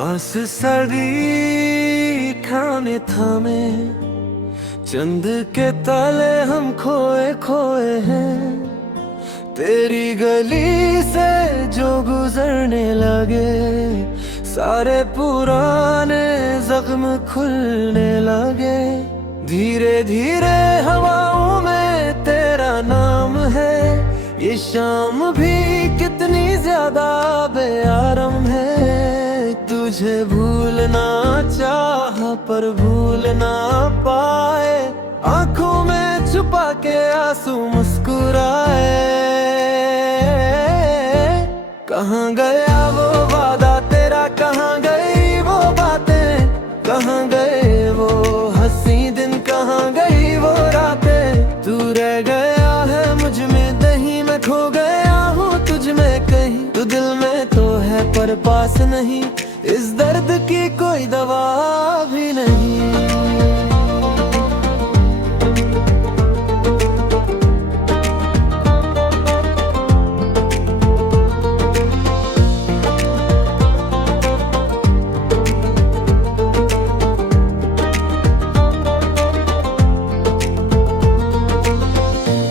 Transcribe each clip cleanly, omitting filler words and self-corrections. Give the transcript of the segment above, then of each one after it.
आस सर्दी थामे थामे चंद के ताले हम खोए खोए हैं। तेरी गली से जो गुजरने लगे सारे पुराने जख्म खुलने लगे। धीरे धीरे हवाओं में तेरा नाम है। ये शाम भी कितनी ज्यादा बेआराम है। तुझे भूलना चाहा पर भूल ना पाए। आंखों में छुपा के आंसू मुस्कुराए। कहाँ गया वो वादा तेरा, कहाँ गई वो बातें, कहाँ गए वो हंसी दिन, कहाँ गई वो रातें। तू रह गया है मुझ में दही, मैं खो गया हूँ तुझ में कहीं। तू दिल में तो है पर पास नहीं, इस दर्द की कोई दवा भी नहीं।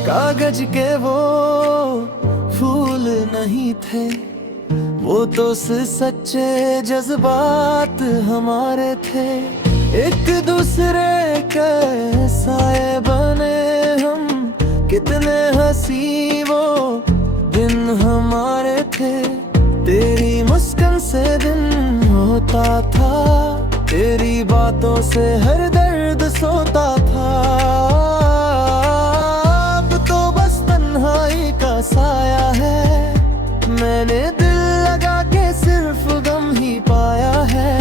कागज के वो फूल नहीं थे, वो तो सच्चे जज्बात हमारे थे। एक दूसरे के साए बने हम, कितने हंसी वो दिन हमारे थे। तेरी मुस्कान से दिन होता था, तेरी बातों से हर दर्द सोता था। अब तो बस तन्हाई का साया है, मैंने दिल लगा के सिर्फ गम ही पाया है।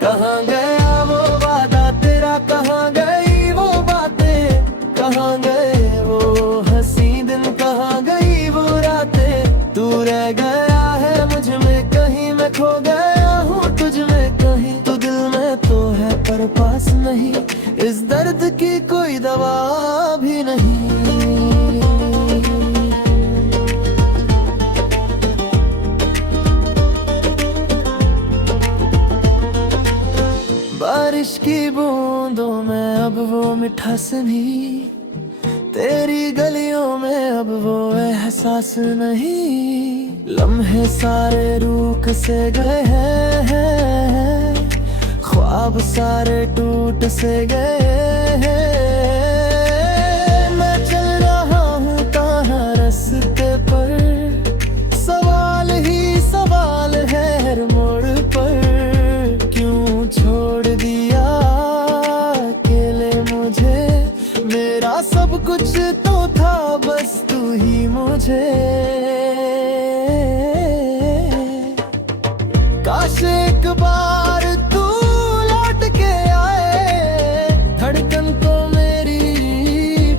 कहाँ गया वो वादा तेरा, कहाँ गई वो बातें, कहाँ गए वो हंसी दिन, कहाँ गई वो रातें। तू रह गया है मुझ में कहीं, मैं खो गया हूँ तुझ में कहीं। तू दिल में तो है पर पास नहीं, इस दर्द की कोई दवा भी नहीं। बारिश की बूंदों में अब वो मिठास नहीं, तेरी गलियों में अब वो एहसास नहीं। लम्हे सारे रूख से गए हैं, ख्वाब सारे टूट से गए हैं। मैं चल रहा हूँ कहाँ रास्ते पर, सवाल ही सवाल है हर मोड़ पर। क्यों छोड़ दिया अकेले मुझे, मेरा सब कुछ तो था बस तू ही मुझे। काश एक बार तू लौट के आए, धड़कन को मेरी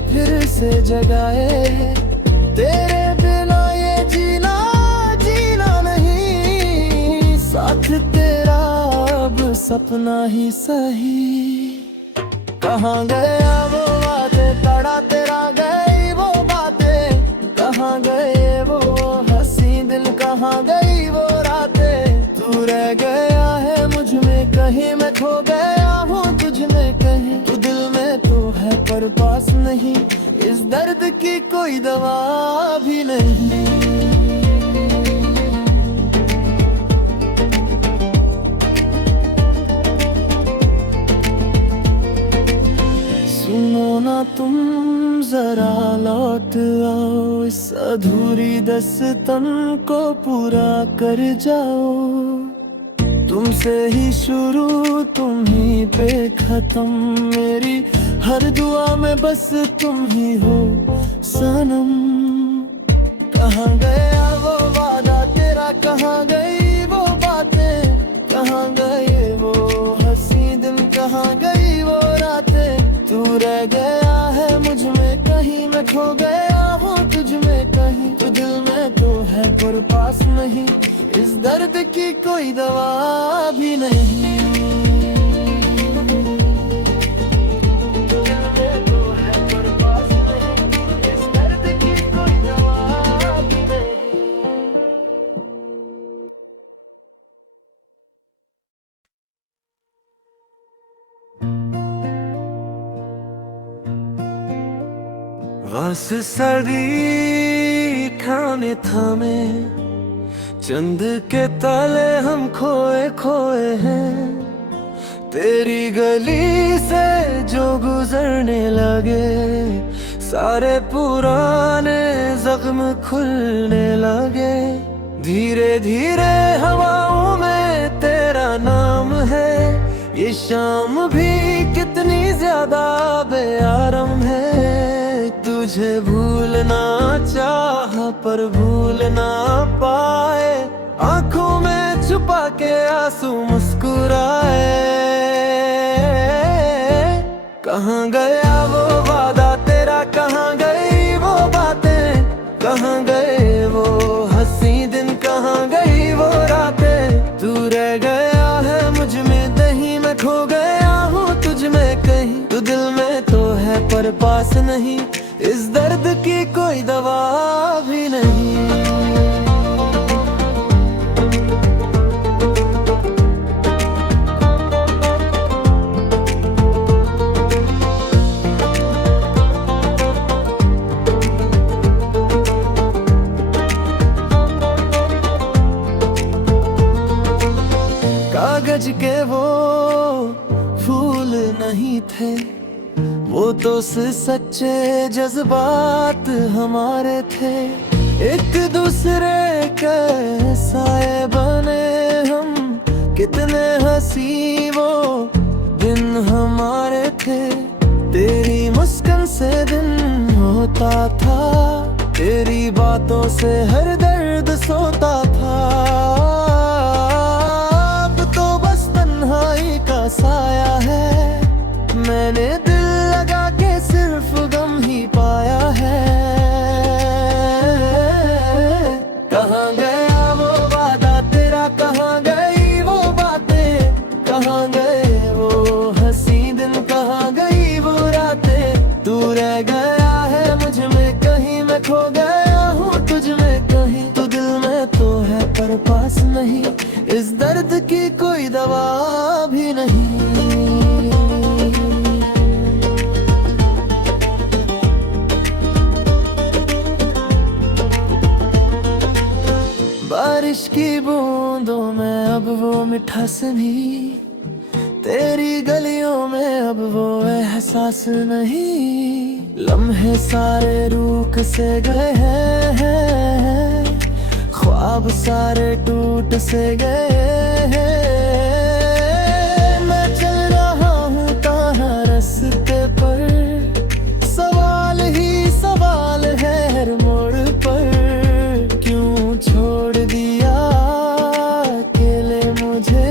फिर से जगाए। तेरे बिना ये जीना जीना नहीं, साथ तेरा अब सपना ही सही। कहाँ गया वो बातें तड़ा तेरा, गई वो बातें, कहाँ गए वो हंसी दिन, कहाँ गई वो रातें। तू रह गया है मुझ में कहीं, मैं खो गया हूँ तुझ में कहीं। तू दिल में तो है पर पास नहीं, इस दर्द की कोई दवा भी नहीं। सुनो ना तुम जरा लौट आओ, इस अधूरी दास्तान को पूरा कर जाओ। तुमसे ही शुरू तुम ही पे खत्म, मेरी हर दुआ में बस तुम ही हो सनम। कहाँ गया वो वादा तेरा, कहाँ गई वो बातें, कहाँ गए वो हंसी दिन, कहाँ गई वो रातें। तू रह गया है मुझ में कहीं, मैं खो गया हूँ तुझ में कहीं। तू दिल में तो है पर पास नहीं, इस दर्द की कोई दवा भी नहीं। दिल में तो है पर पास नहीं, इस दर्द की कोई दवा भी नहीं। बस सर्दी खाने थामे, चंद के ताले हम खोए खोए हैं। तेरी गली से जो गुजरने लगे, सारे पुराने जख्म खुलने लगे। धीरे धीरे हवाओं में तेरा नाम है, ये शाम भी कितनी ज्यादा बेआराम है। तुझे भूलना चाहा पर भूल ना पाए, आंखों में छुपा के आंसू मुस्कुराए। कहाँ गया वो वादा तेरा, कहाँ गई वो बातें, कहाँ गए वो हंसी दिन, कहाँ गई वो रातें। तू रह गया है मुझ में दही, मैं खो गया हूँ तुझ में कहीं। तू दिल में तो है पर पास नहीं, इस दर्द की कोई दवा भी नहीं। कागज के वो फूल नहीं थे, वो तो सच्चे जज्बात हमारे थे। एक दूसरे के साए बने हम, कितने हंसी वो दिन हमारे थे। तेरी मुस्कान से दिन होता था, तेरी बातों से हर दर्द सोता था। अब तो बस तन्हाई का साया है, मैंने दिल लगा के सिर्फ गम ही पाया है। कहाँ गया वो वादा तेरा, कहाँ गई वो बातें, कहाँ गए वो हंसी दिन, कहाँ गई वो रातें। तू रह गया है मुझ में कहीं, मैं खो गया हूँ तुझ में कहीं। तू दिल में तो है पर पास नहीं, इस दर्द की कोई दवा भी नहीं। बारिश की बूंदों में अब वो मिठास नहीं, तेरी गलियों में अब वो एहसास नहीं। लम्हे सारे रूक से गए हैं, ख्वाब सारे टूट से गए हैं। मैं चल रहा हूँ कहाँ रास्ते पर, सवाल ही सवाल है हर मोड़ पर। क्यों छोड़ दिया अकेले मुझे,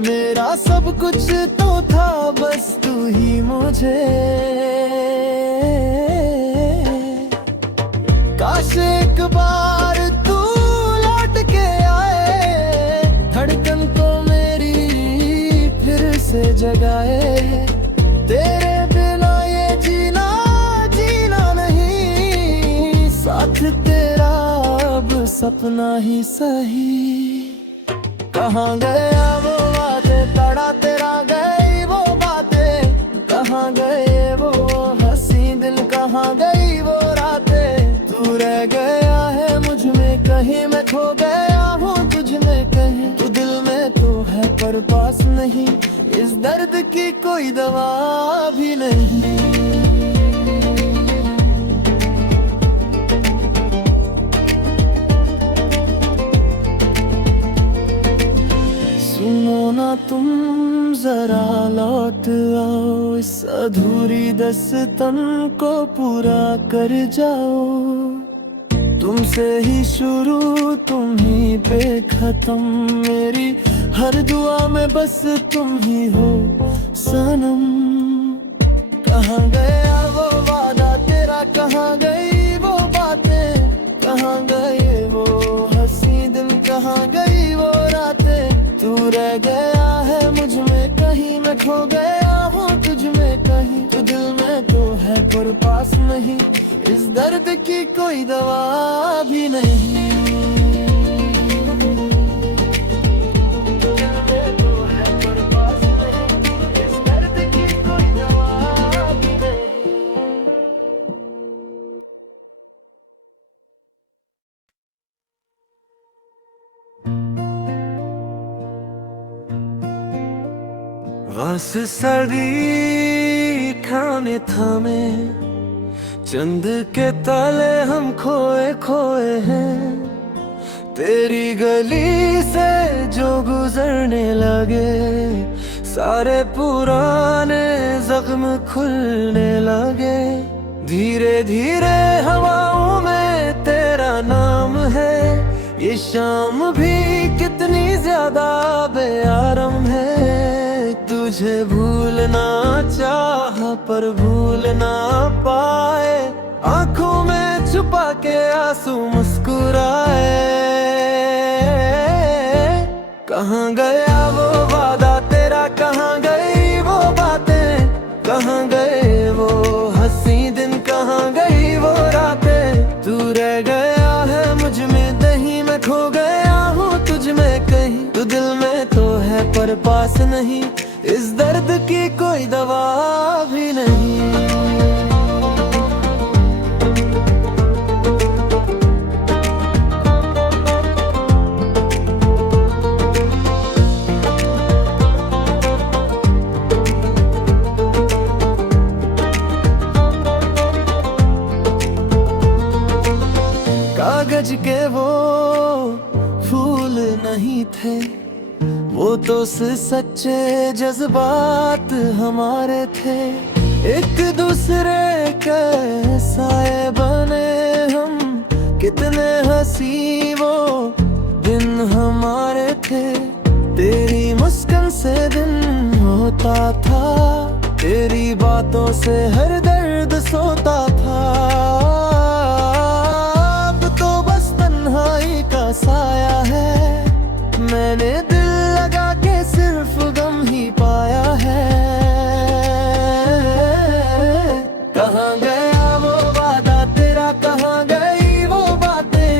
मेरा सब कुछ तो था बस तू ही मुझे। काश एक बार तू लौट के आए, धड़कन को मेरी फिर से जगाए। तेरे बिना ये जीना जीना नहीं, साथ तेरा अब सपना ही सही। कहाँ गया वो वादे तड़ा तेरा, गई वो बातें, कहाँ गए वो हंसी दिल, कहाँ गई वो रातें। तू रह गया है मुझ में कहीं, मैं खो गया हूँ तुझ में कहीं। तू दिल में तो है पर पास नहीं, इस दर्द की कोई दवा भी नहीं। सुनो ना तुम जरा लौट आओ, इस अधूरी दास्तान को पूरा कर जाओ। तुमसे ही शुरू तुम ही पे खत्म, मेरी हर दुआ में बस तुम ही हो सनम। कहाँ गया वो वादा तेरा, कहाँ गई वो बातें, कहाँ गए वो हंसी दिन, कहाँ गई वो रातें। तू रह गया है मुझ में कहीं, मैं खो गया हूँ तुझ में कहीं। तू दिल में तो है पर पास नहीं, इस दर्द की कोई दवा भी नहीं। सांस सर्दी खाने थामे, चंद के ताले हम खोए खोए हैं। तेरी गली से जो गुजरने लगे, सारे पुराने जख्म खुलने लगे। धीरे धीरे हवाओं में तेरा नाम है, ये शाम भी कितनी ज्यादा बेआराम है। तुझे भूलना चाहा पर भूल ना पाए, आंखों में छुपा के आंसू मुस्कुराए। कहाँ गया वो वादा तेरा, कहाँ गई वो बातें, कहाँ गए वो हंसी दिन, कहाँ गई वो रातें। तू रह गया है मुझ में दही, मैं खो गया हूँ तुझ में कहीं। तू दिल में तो है पर पास नहीं, इस दर्द की कोई दवा भी नहीं। कागज के वो फूल नहीं थे, वो तो सच्चे जज्बात हमारे थे। एक दूसरे के साए बने हम, कितने हंसी वो दिन हमारे थे। तेरी मुस्कान से दिन होता था, तेरी बातों से हर दर्द सोता था। अब तो बस तन्हाई का साया है, मैंने दिल लगा के सिर्फ गम ही पाया है। कहाँ गया वो वादा तेरा, कहाँ गई वो बातें,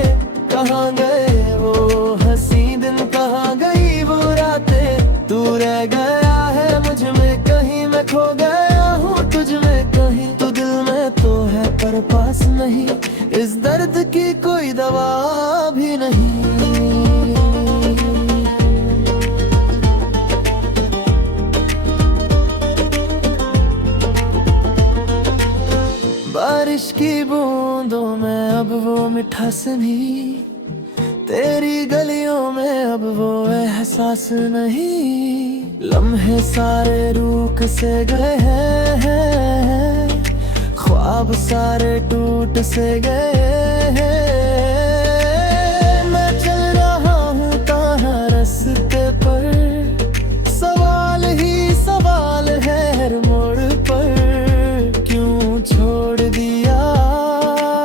कहाँ गए वो हंसी दिन, कहाँ गई वो रातें। तू रह गया है मुझ में कहीं, मैं खो गया हूँ तुझ में कहीं। तू दिल में तो है पर पास नहीं, इस दर्द की कोई दवा भी नहीं। बारिश की बूंदों में अब वो मिठास नहीं, तेरी गलियों में अब वो एहसास नहीं। लम्हे सारे रूक से गए हैं, ख्वाब सारे टूट से गए हैं। मैं चल रहा हूँ कहाँ रास्ते पर, सवाल ही सवाल है हर मोड़ पर। क्यों छोड़ दिया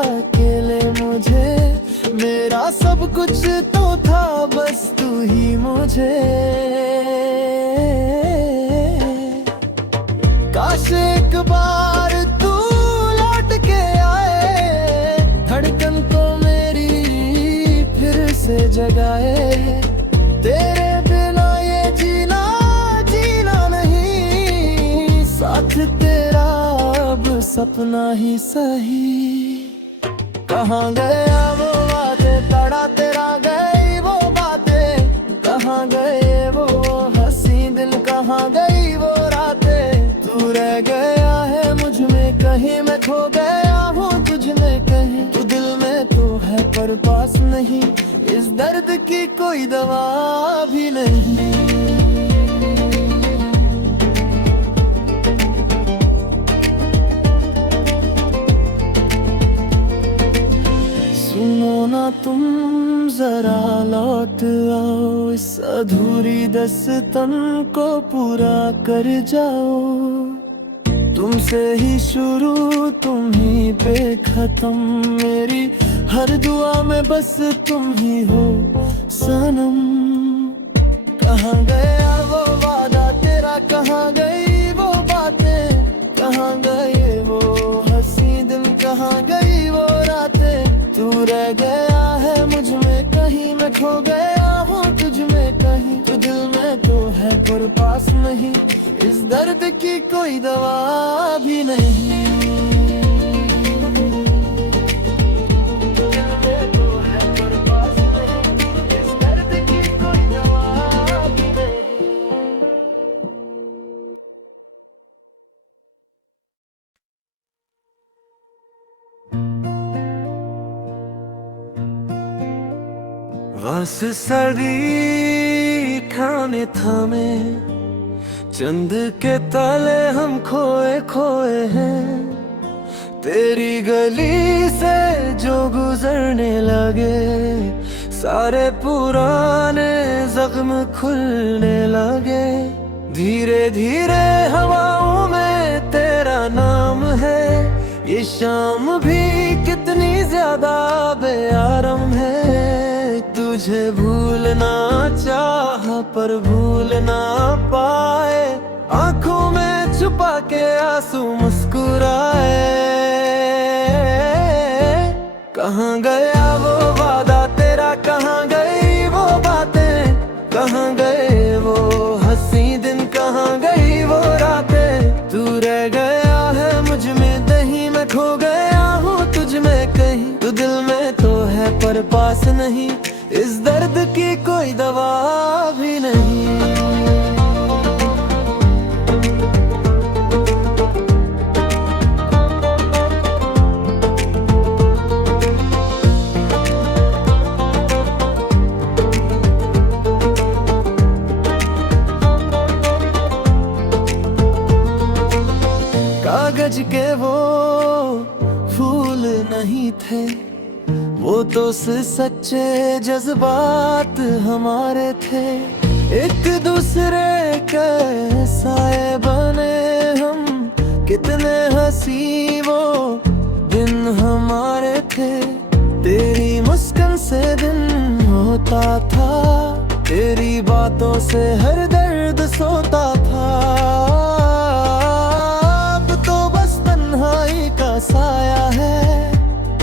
अकेले मुझे, मेरा सब कुछ तो था बस तू ही मुझे। काश एक बार तू लौट के आए, धड़कन को मेरी फिर से जगाए। तेरे बिना ये जीना जीना नहीं, साथ तेरा अब सपना ही सही। कहाँ गया वो बातें तड़ा तेरा, गई वो बातें, कहाँ गए वो हंसी दिल, कहाँ गई वो रातें। तू रह गया है मुझ में कहीं, मैं खो गया हूँ तुझ में कहीं। तू दिल में तो है पर पास नहीं, इस दर्द की कोई दवा भी नहीं। सुनो ना तुम जरा लौट आओ, इस अधूरी दास्तान को पूरा कर जाओ। तुमसे ही शुरू तुम ही पे खत्म, मेरी हर दुआ में बस तुम ही हो सनम। कहाँ गया वो वादा तेरा, कहाँ गई वो बातें, कहाँ गए वो हंसी दिन, कहाँ गई वो रातें। तू रह गया है मुझ में कहीं, मैं खो गया हूँ तुझ में कहीं। तू दिल में तो है पर पास नहीं, इस दर्द की कोई दवा भी नहीं। आस सर्दी खाने थामे, चंद के ताले हम खोए खोए हैं। तेरी गली से जो गुजरने लगे, सारे पुराने जख्म खुलने लगे। धीरे धीरे हवाओं में तेरा नाम है, ये शाम भी कितनी ज्यादा बेआराम है। तुझे भूलना चाहा पर भूल ना पाए, आंखों में छुपा के आंसू मुस्कुराए। कहाँ गया वो वादा तेरा, कहाँ गई वो बातें, कहाँ गए वो हंसी दिन, कहाँ गई वो रातें। तू रह गया है मुझ में दही, मैं खो गया हूँ तुझ में कहीं। तू दिल में तो है पर पास नहीं, इस दर्द की कोई दवा भी नहीं। कागज के वो फूल नहीं थे, वो तो सच्चे जज्बात हमारे थे। एक दूसरे के साए बने हम, कितने हंसी वो दिन हमारे थे। तेरी मुस्कान से दिन होता था, तेरी बातों से हर दर्द सोता था। अब तो बस तन्हाई का साया है,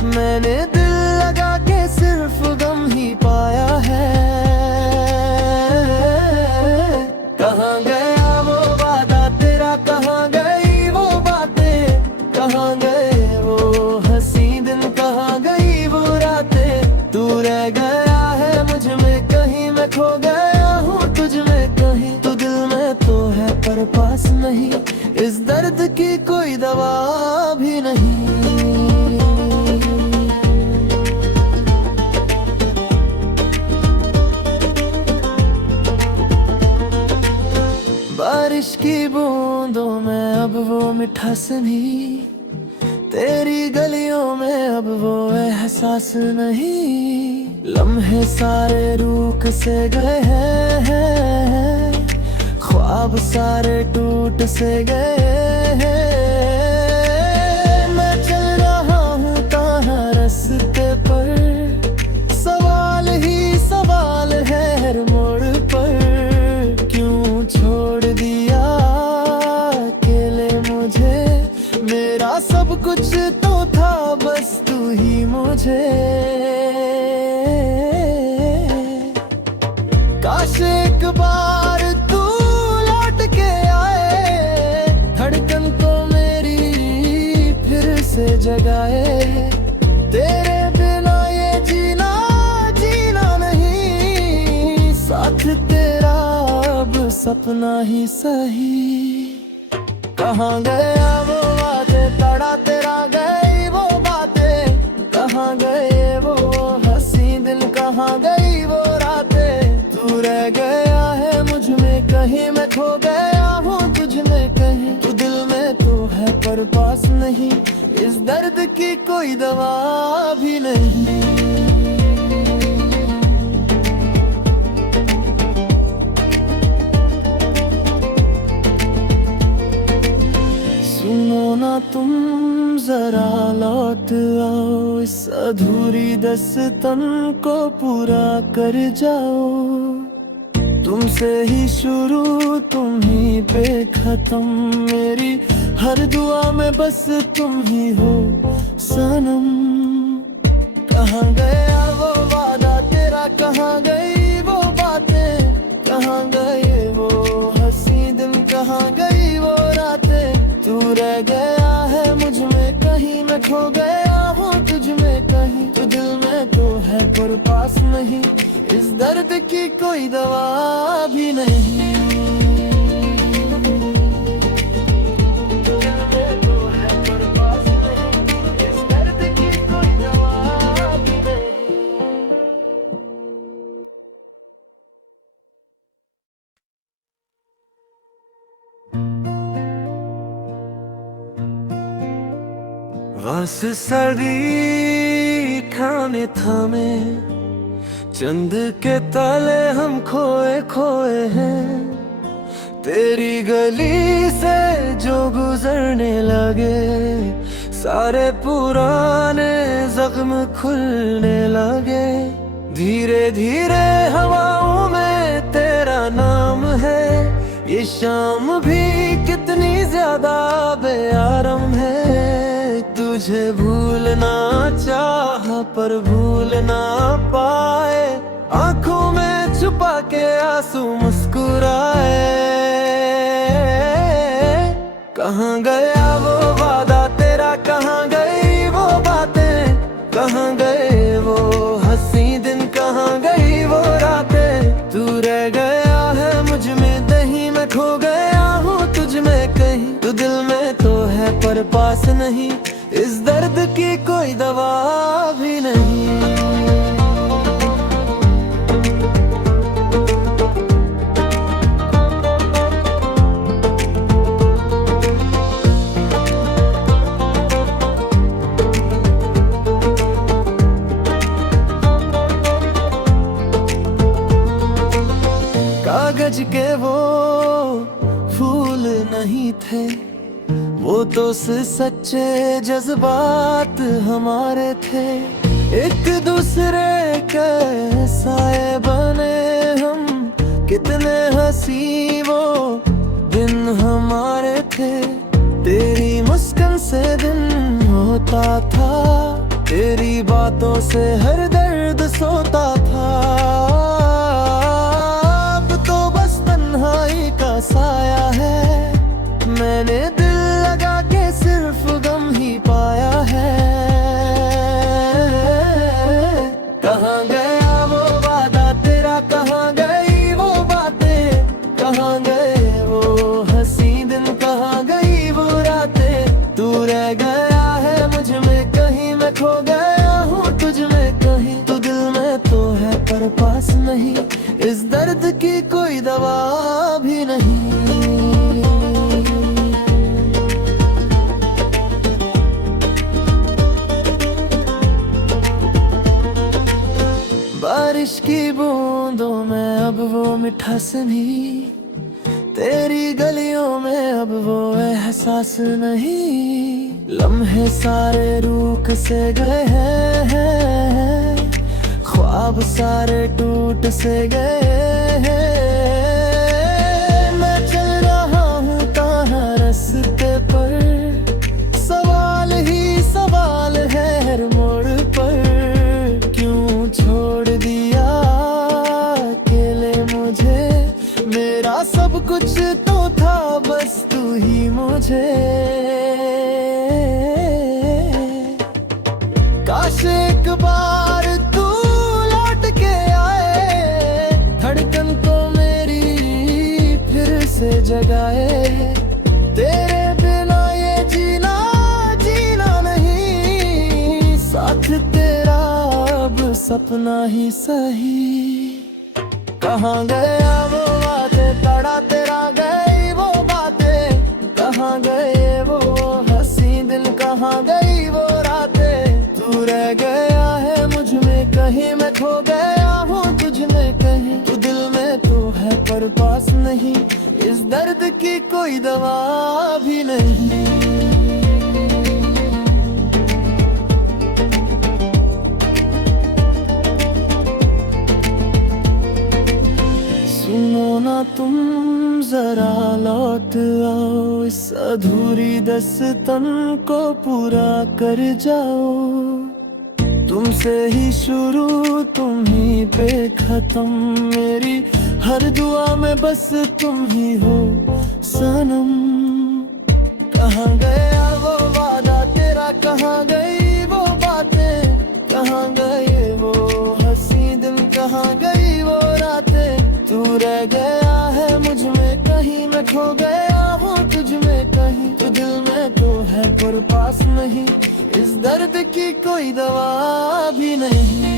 मैंने दिल लगा के सिर्फ गम ही पाया है। कहाँ गया वो वादा तेरा, कहाँ गई वो बातें, कहाँ गए वो हंसी दिन, कहाँ गई वो रातें। तू रह गया है मुझ में कहीं, मैं खो गया हूँ तुझ में कहीं। तू दिल में तो है पर पास नहीं, इस दर्द की कोई दवा भी नहीं। बारिश की बूंदों में अब वो मिठास नहीं, तेरी गलियों में अब वो एहसास नहीं। लम्हे सारे रूख से गए हैं, ख्वाब सारे टूट से गए हैं। मैं चल रहा हूँ ताहा रास्ते पर, सवाल ही सवाल है हर मोड़ पर। क्यों छोड़ दिया अकेले मुझे, मेरा सब कुछ तो था बस तू ही मुझे। काश एक बार तू लौट के आए, धड़कन को मेरी फिर से जगाए। तेरे बिना ये जीना जीना नहीं, साथ तेरा अब सपना ही सही। कहाँ गया वो वादे तड़ा तेरा, गई वो बातें, कहाँ गए वो हंसी दिन, कहाँ गई वो रातें। तू रह गया है मुझ में कहीं, मैं खो गया हूँ तुझ में कहीं। तू दिल में तो है पर पास नहीं, इस दर्द की कोई दवा भी नहीं। सुनो ना तुम जरा लौट आओ, इस अधूरी दास्तान को पूरा कर जाओ। तुमसे ही शुरू तुम ही पे खत्म, मेरी हर दुआ में बस तुम ही हो सनम। कहाँ गया वो वादा तेरा, कहाँ गई वो बातें, कहाँ गए वो हंसी दिन, कहाँ गई वो रातें। तू रह गया है मुझ में कहीं, मैं खो गया हूँ तुझ में कहीं। तू दिल में तो है पर पास नहीं, इस दर्द की कोई दवा भी नहीं। सांस सड़ी खाने थामे, चंद के ताले हम खोए खोए हैं। तेरी गली से जो गुजरने लगे, सारे पुराने जख्म खुलने लगे। धीरे धीरे हवाओं में तेरा नाम है, ये शाम भी कितनी ज्यादा बेआराम है। तुझे भूलना चाहा पर भूल ना पाए, आंखों में छुपा के आंसू मुस्कुराए। कहाँ गया वो वादा तेरा, कहाँ गई वो बातें, कहाँ गए वो हंसी दिन, कहाँ गई वो रातें। तू रह गया है मुझ में दही, मैं खो गया हूँ तुझ में कहीं। तू दिल में तो है पर पास नहीं, इस दर्द की कोई दवा भी नहीं। कागज के वो फूल नहीं थे, वो तो सच्चे जज्बात हमारे थे। एक दूसरे के साए बने हम, कितने हंसी वो दिन हमारे थे। तेरी मुस्कान से दिन होता था, तेरी बातों से हर दर्द सोता था। अब तो बस तन्हाई का साया है, मैंने दिल लगा के सिर्फ गम ही पाया है। कहाँ गया वो वादा तेरा, कहाँ गई वो बातें, कहाँ गए वो हंसी दिन, कहाँ गई वो रातें। तू रह गया है मुझ में कहीं, मैं खो गया हूँ तुझ में कहीं। तू दिल में तो है पर पास नहीं, इस दर्द की कोई दवा भी नहीं। बारिश की बूंदों में अब वो मिठास नहीं, तेरी गलियों में अब वो एहसास नहीं। लम्हे सारे रूख से गए हैं, ख्वाब सारे टूट से गए हैं। मैं चल रहा हूँ कहाँ रास्ते पर, सवाल ही सवाल है हर मोड़ पर। क्यों छोड़ दिया अकेले मुझे, मेरा सब कुछ तो था बस तू ही मुझे। काश एक बार तू लौट के आए, धड़कन को मेरी फिर से जगाए। तेरे बिना ये जीना जीना नहीं, साथ तेरा अब सपना ही सही। कहाँ गया वो बातें तड़ा तेरा, गई वो बातें, कहाँ गए वो हंसी दिल, कहाँ गई वो रातें। तू रह गया है मुझ में कहीं, मैं खो गया हूँ तुझ में कहीं। तू दिल में तो है पर पास नहीं, इस दर्द की कोई दवा भी नहीं। सुनो ना तुम जरा लौट आओ, इस अधूरी दस्तन को पूरा कर जाओ। तुमसे ही शुरू तुम ही पे खत्म, मेरी हर दुआ में बस तुम ही हो सनम। कहाँ गया वो वादा तेरा, कहाँ गई वो बातें, कहाँ गए वो हंसी दिन, कहाँ गई वो रातें। तू रह गया है मुझ में कहीं, मैं खो गया हूँ तुझ में कहीं। तू दिल में तो है पर पास नहीं, इस दर्द की कोई दवा भी नहीं।